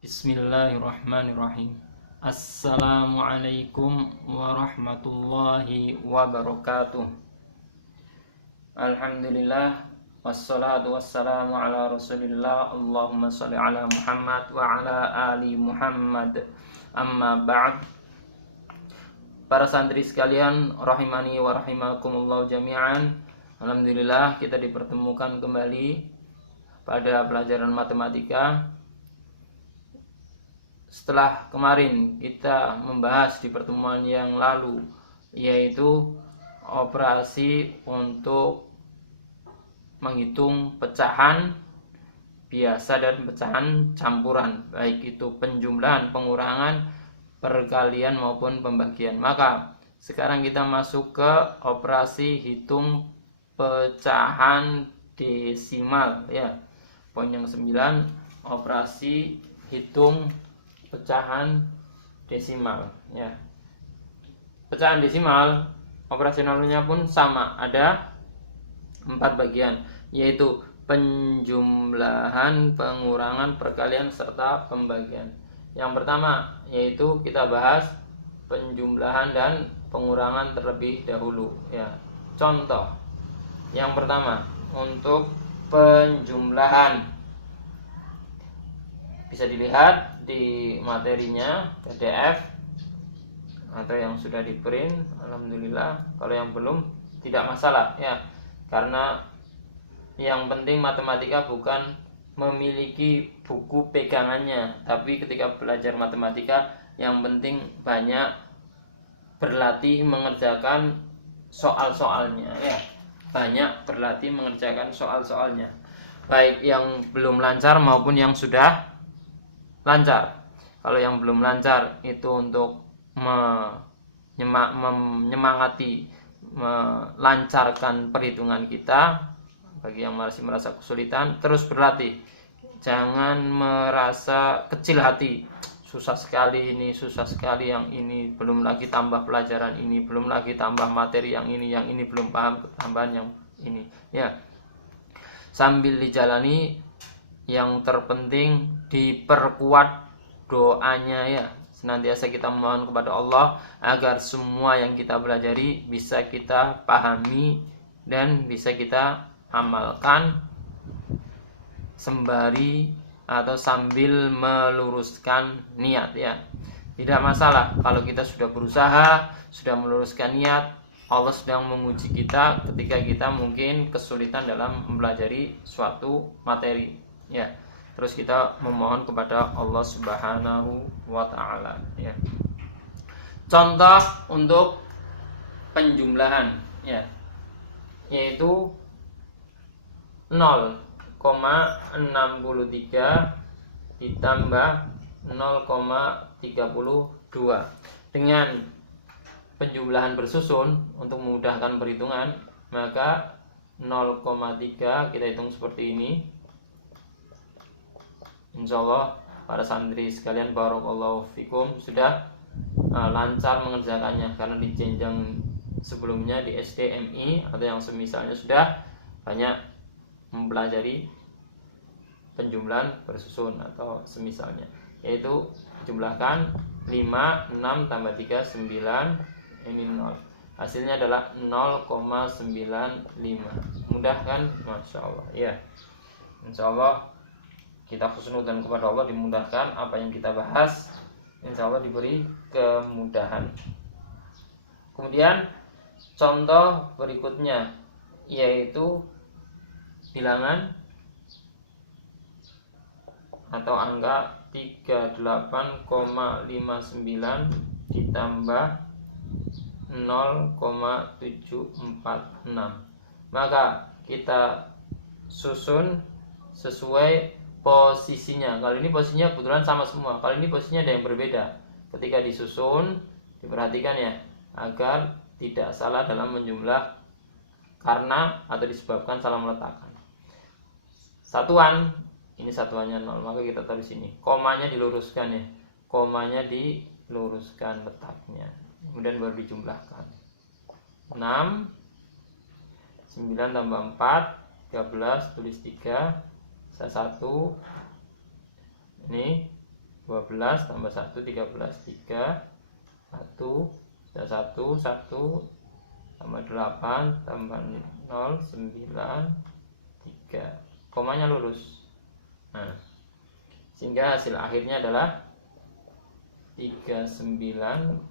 Bismillahirrahmanirrahim. Assalamualaikum warahmatullahi wabarakatuh. Alhamdulillah, wassalatu wassalamu ala rasulillah. Allahumma sholli ala Muhammad wa ala ali Muhammad. Amma ba'd. Para santri sekalian, rahimani wa rahimakumullah jami'an. Alhamdulillah, kita dipertemukan kembali pada pelajaran matematika. Setelah kemarin kita membahas di pertemuan yang lalu, yaitu operasi untuk menghitung pecahan biasa dan pecahan campuran, baik itu penjumlahan, pengurangan, perkalian maupun pembagian. Maka sekarang kita masuk ke operasi hitung pecahan desimal, ya. Poin yang 9, operasi hitung pecahan desimal, ya. Pecahan desimal operasionalnya pun sama, ada 4 bagian, yaitu penjumlahan, pengurangan, perkalian serta pembagian. Yang pertama yaitu kita bahas penjumlahan dan pengurangan terlebih dahulu, ya. Contoh yang pertama untuk penjumlahan bisa dilihat di materinya PDF atau yang sudah di print. Alhamdulillah, kalau yang belum tidak masalah, ya, karena yang penting matematika bukan memiliki buku pegangannya, tapi ketika belajar matematika yang penting banyak berlatih mengerjakan soal-soalnya, ya. Banyak berlatih mengerjakan soal-soalnya, baik yang belum lancar maupun yang sudah lancar. Kalau yang belum lancar itu untuk menyemangati melancarkan perhitungan kita. Bagi yang masih merasa kesulitan, terus berlatih. Jangan merasa kecil hati, susah sekali ini, susah sekali yang ini, belum lagi tambah pelajaran ini, belum lagi tambah materi yang ini belum paham tambahan yang ini, ya. Sambil dijalani, yang terpenting diperkuat doanya, ya. Senantiasa kita memohon kepada Allah agar semua yang kita pelajari bisa kita pahami dan bisa kita amalkan sembari atau sambil meluruskan niat, ya. Tidak masalah kalau kita sudah berusaha, sudah meluruskan niat. Allah sedang menguji kita ketika kita mungkin kesulitan dalam mempelajari suatu materi, ya. Terus kita memohon kepada Allah Subhanahu wa ta'ala, ya. Contoh untuk penjumlahan, ya, yaitu 0,63 ditambah 0,32. Dengan penjumlahan bersusun untuk memudahkan perhitungan, maka 0,3 kita hitung seperti ini. Insyaallah para santri sekalian, barakallahu fikum, sudah lancar mengerjakannya, karena di jenjang sebelumnya di STMI atau yang semisalnya sudah banyak mempelajari penjumlahan bersusun atau semisalnya, yaitu jumlahkan 5, 6 tambah 3, 9, ini 0. Hasilnya adalah 0,95. Mudah kan? Masya Allah, ya. Insya Allah kita husnudzan kepada Allah, dimudahkan apa yang kita bahas, insya Allah diberi kemudahan. Kemudian contoh berikutnya yaitu bilangan atau angka 38,59 ditambah 0,746. Maka kita susun sesuai posisinya. Kali ini posisinya kebetulan sama semua. Kali ini posisinya ada yang berbeda. Ketika disusun, diperhatikan, ya, agar tidak salah dalam menjumlah karena atau disebabkan salah meletakkan. Satuan, ini satuannya 0, maka kita taruh di sini. Komanya diluruskan, ya. Komanya diluruskan letaknya. Kemudian baru dijumlahkan. 6, 9 tambah 4, 13, tulis 3, sisa 1. Ini 12 tambah 1 13, 3 1 1 1 tambah 8 tambah 0 9 3, komanya lurus. Nah, sehingga hasil akhirnya adalah 39,336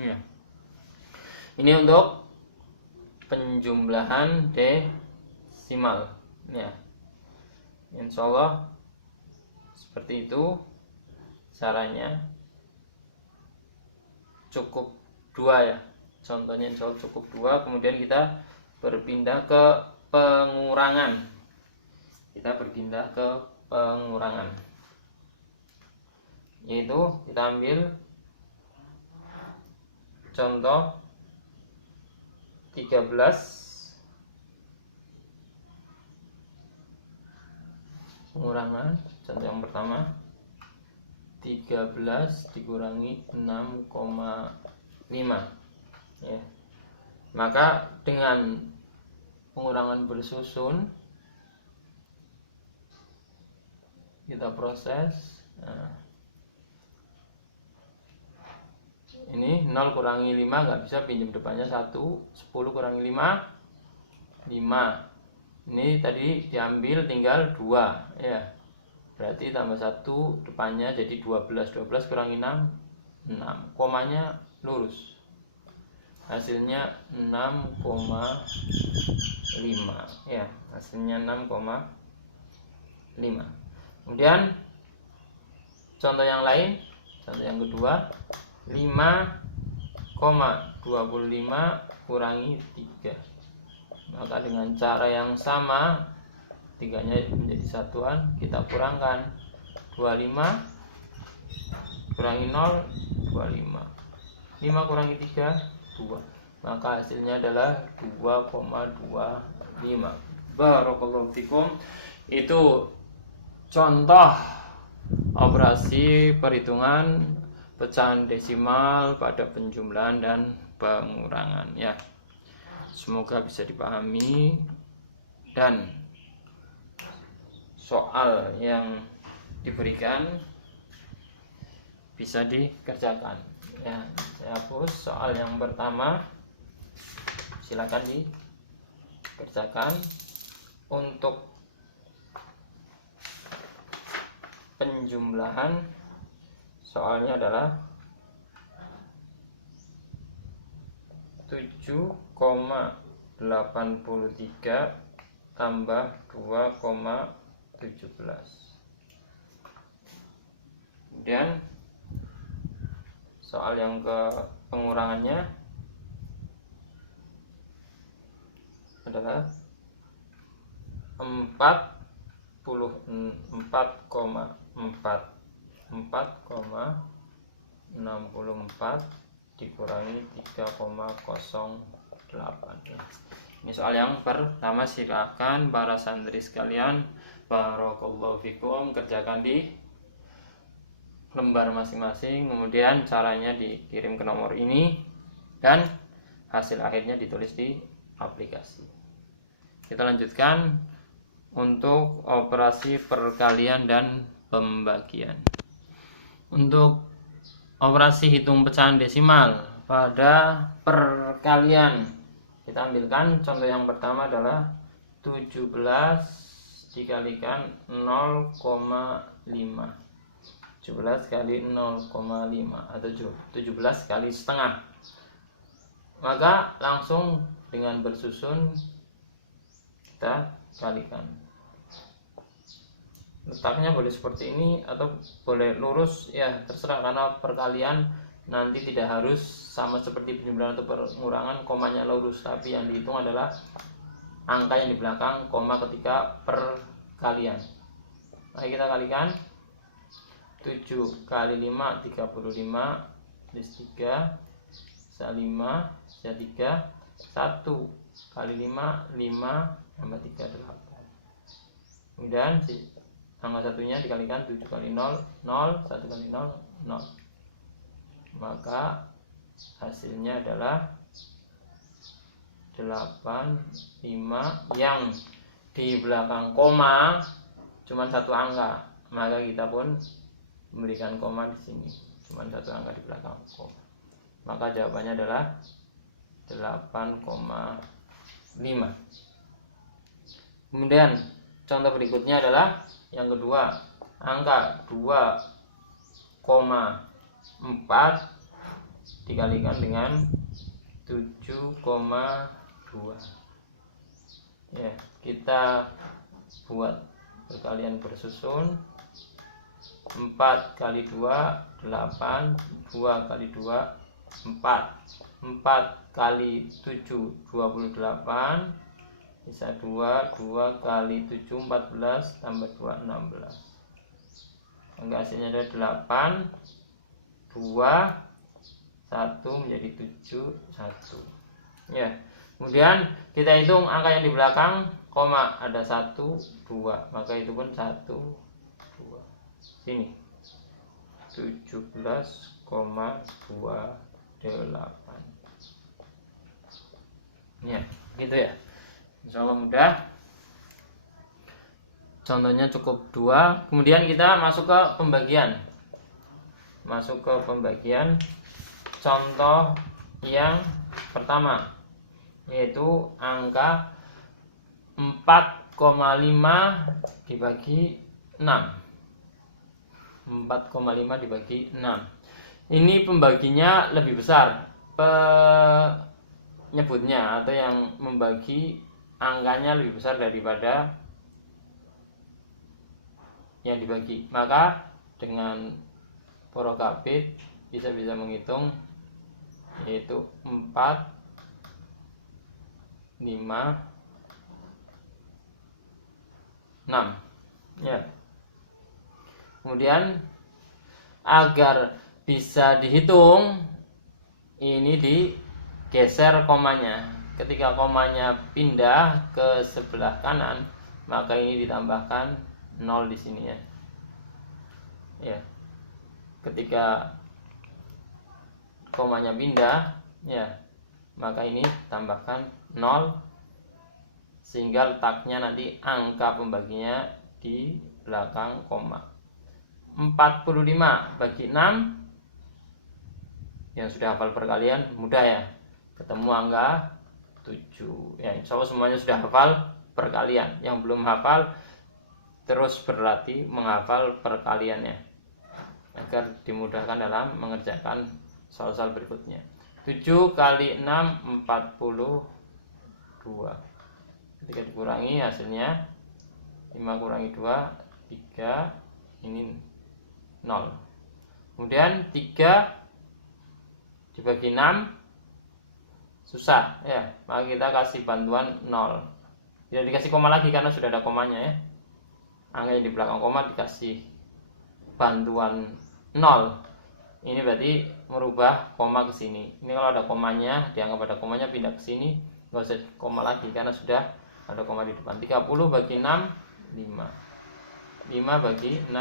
ya. Ini untuk penjumlahan desimal ya. Insya Allah seperti itu caranya. Cukup 2 ya, contohnya insya Allah cukup 2. Kemudian kita berpindah ke pengurangan. Yaitu kita ambil contoh 13 pengurangan. Contoh yang pertama 13 dikurangi 6,5 ya. Maka dengan pengurangan bersusun kita proses. Nah, ini 0 kurangi 5 nggak bisa, pinjam depannya 1. 10 kurangi 5 5. Ini tadi diambil tinggal 2 ya. Berarti tambah 1 depannya jadi 12. 12 kurangi 6 6. Komanya lurus. Hasilnya 6,5 ya. Hasilnya 6,5. Kemudian contoh yang lain, contoh yang kedua 5,25 kurangi 3. Maka dengan cara yang sama, 3-nya menjadi satuan, kita kurangkan 25 kurangi 0 25. 5 kurangi 3 2. Maka hasilnya adalah 2,25. Barakallahu fikum. Itu contoh operasi perhitungan pecahan desimal pada penjumlahan dan pengurangan ya. Semoga bisa dipahami dan soal yang diberikan bisa dikerjakan ya. Saya hapus soal yang pertama, silakan dikerjakan. Untuk penjumlahan soalnya adalah 7,83 tambah 2,17. Kemudian soal yang ke pengurangannya adalah 4,64 dikurangi 3,08 ya. Ini soal yang pertama, silakan para santri sekalian, barakallahu fikum, kerjakan di lembar masing-masing, kemudian caranya dikirim ke nomor ini dan hasil akhirnya ditulis di aplikasi. Kita lanjutkan untuk operasi perkalian dan pembagian. Untuk operasi hitung pecahan desimal pada perkalian, kita ambilkan contoh yang pertama adalah 17 dikalikan 0,5. 17 kali 0,5 atau 17 kali setengah. Maka langsung dengan bersusun kita kalikan. Letaknya boleh seperti ini atau boleh lurus ya, terserah, karena perkalian nanti tidak harus sama seperti penjumlahan atau pengurangan komanya lurus, tapi yang dihitung adalah angka yang di belakang koma ketika perkalian. Mari kita kalikan. 7 kali 5 35 plus 3 bisa 5 bisa 3. 1 kali 5 5 tambah 3 8. Kemudian angka satunya dikalikan 7 kali 0 0, 1 kali 0 0. Maka hasilnya adalah 85, yang di belakang koma cuma satu angka, maka kita pun memberikan koma di sini, cuma satu angka di belakang koma. Maka jawabannya adalah 8,5. Kemudian contoh berikutnya adalah yang kedua, angka 2,4 dikalikan dengan 7,2. Ya, kita buat perkalian bersusun. 4 kali 2 8, 2 kali 2 4, 4 kali 7 28, bisa 2 kali 7 14, tambah 2 16. Maka hasilnya adalah 8, 2, 1 menjadi 7, 1. Ya. Kemudian kita hitung angka yang di belakang koma, ada 1 2, maka itu pun 1 2. Sini 17,28. Ya, gitu ya. Insyaallah mudah. Contohnya cukup 2. Kemudian kita masuk ke pembagian. Contoh yang pertama, yaitu angka 4,5 dibagi 6. 4,5 dibagi 6. Ini pembaginya lebih besar. Penyebutnya atau yang membagi angkanya lebih besar daripada yang dibagi. Maka dengan porokabit bisa menghitung, yaitu 4, 5, 6. Ya. Kemudian agar bisa dihitung, ini digeser komanya. Ketika komanya pindah ke sebelah kanan, maka ini ditambahkan 0 di sini ya. Ya. Ketika komanya pindah, ya, maka ini tambahkan 0, sehingga letaknya nanti angka pembaginya di belakang koma. 45 bagi 6. Yang sudah hafal perkalian mudah ya, ketemu angka 7 ya. Insya Allah semuanya sudah hafal perkalian. Yang belum hafal terus berlatih menghafal perkaliannya agar dimudahkan dalam mengerjakan soal-soal berikutnya. 7 kali 6 42. Ketika dikurangi hasilnya 5 kurangi 2 3, ini 0. Kemudian 3 dibagi 6 susah ya, maka kita kasih bantuan 0. Tidak dikasih koma lagi karena sudah ada komanya ya. Angka yang di belakang koma dikasih bantuan 0. Ini berarti merubah koma ke sini. Ini kalau ada komanya, dianggap ada komanya, pindah ke sini, nggak usah koma lagi karena sudah ada koma di depan. 30 bagi 6 5. 5 bagi 6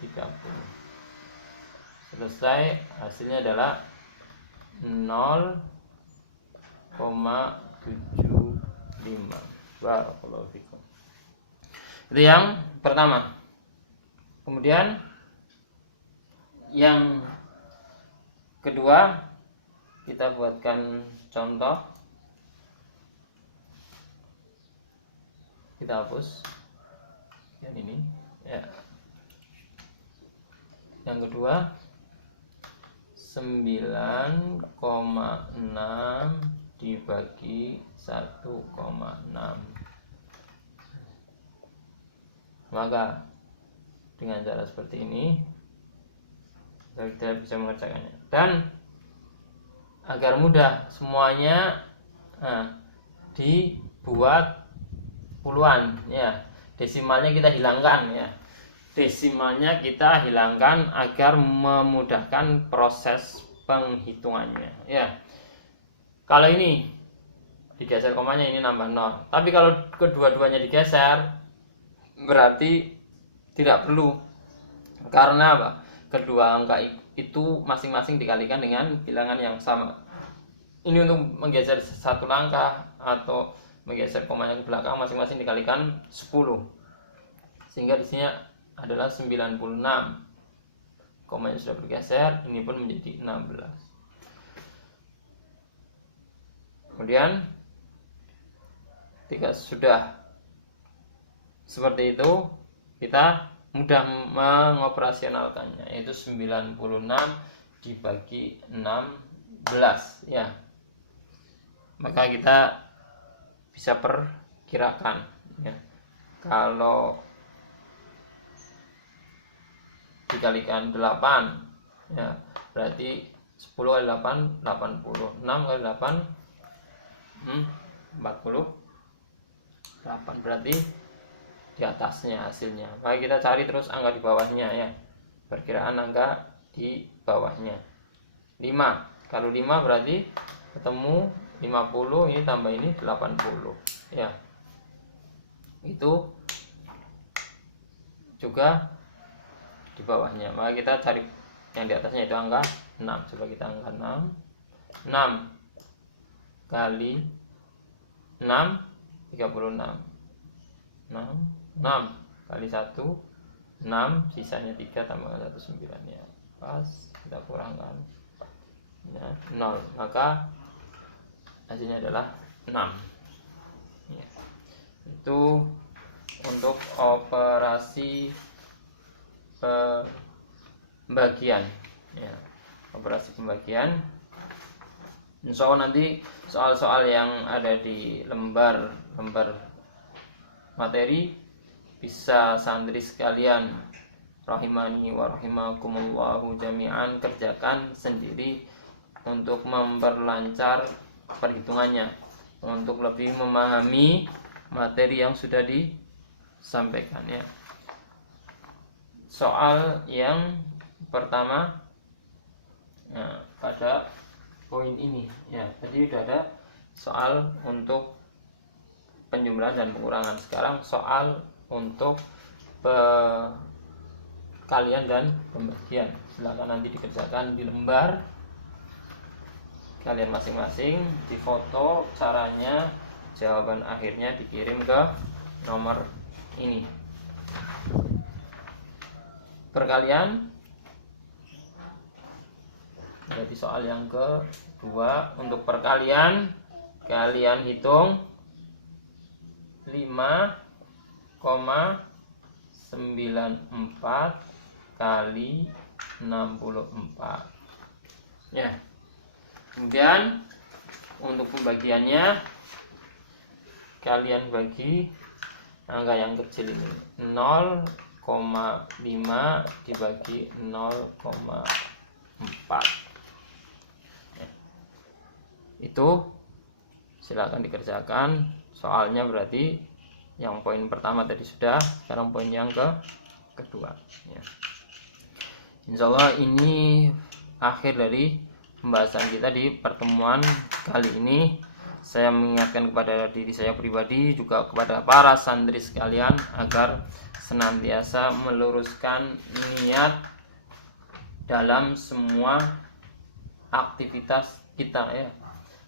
30. Selesai, hasilnya adalah 0,75. Barakallahu fikum. Itu yang pertama. Kemudian yang kedua, kita buatkan contoh. Kita hapus yang ini ya. Yang kedua 9,6 dibagi 1,6. Maka dengan cara seperti ini kita bisa mengerjakannya. Dan agar mudah semuanya dibuat puluhan ya. Desimalnya kita hilangkan ya. Desimalnya kita hilangkan agar memudahkan proses penghitungannya ya. Kalau ini digeser komanya, ini nambah 0. Tapi kalau kedua-duanya digeser berarti tidak perlu. Karena apa? Kedua angka itu masing-masing dikalikan dengan bilangan yang sama. Ini untuk menggeser satu langkah atau menggeser komanya ke belakang, masing-masing dikalikan 10. Sehingga di sini adalah 96. Komanya sudah bergeser, ini pun menjadi 16. Kemudian ketika sudah seperti itu, kita mudah mengoperasionalkannya, yaitu 96 dibagi 16 ya. Maka kita bisa perkirakan ya. Kalau dikalikan 8 ya, berarti 10 kali 8 80, 6 kali 8 48, berarti di atasnya hasilnya. Maka kita cari terus angka di bawahnya ya, perkiraan angka di bawahnya. 5, kalau 5 berarti ketemu 50, ini tambah ini 80 ya, itu juga di bawahnya. Maka kita cari yang di atasnya itu angka 6. Coba kita angka 6 kali 6 36, 6 kali 1 6, sisanya 3 tambah 1 9 ya, pas. Kita kurangkan ya, 0, maka hasilnya adalah 6 ya. Itu untuk operasi pembagian ya, operasi pembagian. Insya Allah nanti soal-soal yang ada di lembar materi bisa santri sekalian rahimani wa rahimakumullahu jami'an kerjakan sendiri untuk memperlancar perhitungannya, untuk lebih memahami materi yang sudah disampaikan ya. Soal yang pertama nah, pada poin ini ya, tadi sudah ada soal untuk penjumlahan dan pengurangan. Sekarang soal untuk perkalian dan pembagian. Silakan nanti dikerjakan di lembar kalian masing-masing, difoto caranya, jawaban akhirnya dikirim ke nomor ini. Perkalian, jadi soal yang kedua. Untuk perkalian, kalian hitung 5,94 kali 64 ya. Kemudian untuk pembagiannya, kalian bagi angka yang kecil ini 0,5 dibagi 0,4 ya. Itu silakan dikerjakan soalnya. Berarti yang poin pertama tadi sudah, sekarang poin yang kedua ya. Insya Allah ini akhir dari pembahasan kita di pertemuan kali ini. Saya mengingatkan kepada diri saya pribadi, juga kepada para santri sekalian, agar senantiasa meluruskan niat dalam semua aktivitas kita ya,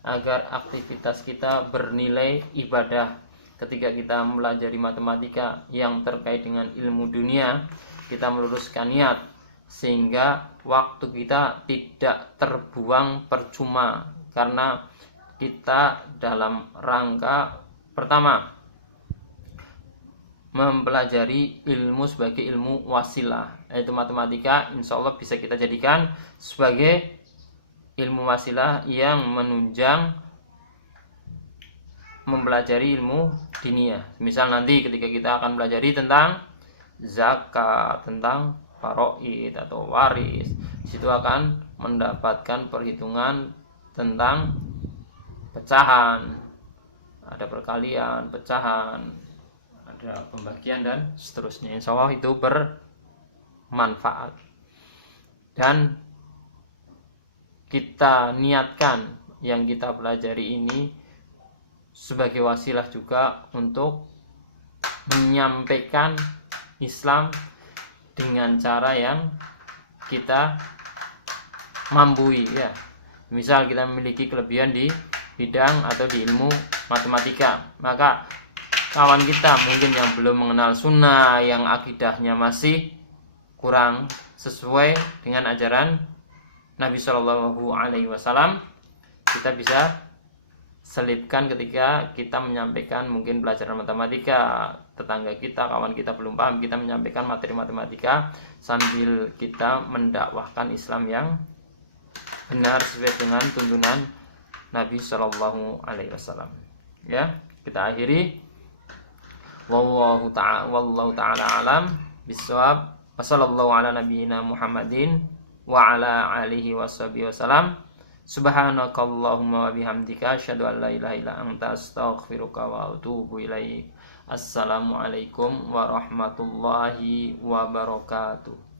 agar aktivitas kita bernilai ibadah. Ketika kita mempelajari matematika yang terkait dengan ilmu dunia, kita meluruskan niat sehingga waktu kita tidak terbuang percuma, karena kita dalam rangka pertama mempelajari ilmu sebagai ilmu wasilah, yaitu matematika. Insya Allah bisa kita jadikan sebagai ilmu wasilah yang menunjang mempelajari ilmu diniyah. Misal nanti ketika kita akan pelajari tentang zakat, tentang faraid atau waris, situ akan mendapatkan perhitungan tentang pecahan, ada perkalian, pecahan, ada pembagian dan seterusnya. Insya Allah itu bermanfaat. Dan kita niatkan yang kita pelajari ini sebagai wasilah juga untuk menyampaikan Islam dengan cara yang kita mampu ya. Misal kita memiliki kelebihan di bidang atau di ilmu matematika, maka kawan kita mungkin yang belum mengenal sunnah, yang akidahnya masih kurang sesuai dengan ajaran Nabi Shallallahu Alaihi Wasallam, kita bisa selipkan ketika kita menyampaikan mungkin pelajaran matematika, tetangga kita, kawan kita belum paham, kita menyampaikan materi matematika sambil kita mendakwahkan Islam yang benar sesuai dengan tuntunan Nabi Shallallahu Alaihi Wasallam. Ya, kita akhiri. Wallahu ta'ala alam bisawab. Wassallallahu ala nabiyyina Muhammadin wa ala alihi washabihi wasallam. Subhanakallahumma wa bihamdika asyhadu an la ilaha illa anta astaghfiruka wa atubu ilaik. Assalamualaikum warahmatullahi wabarakatuh.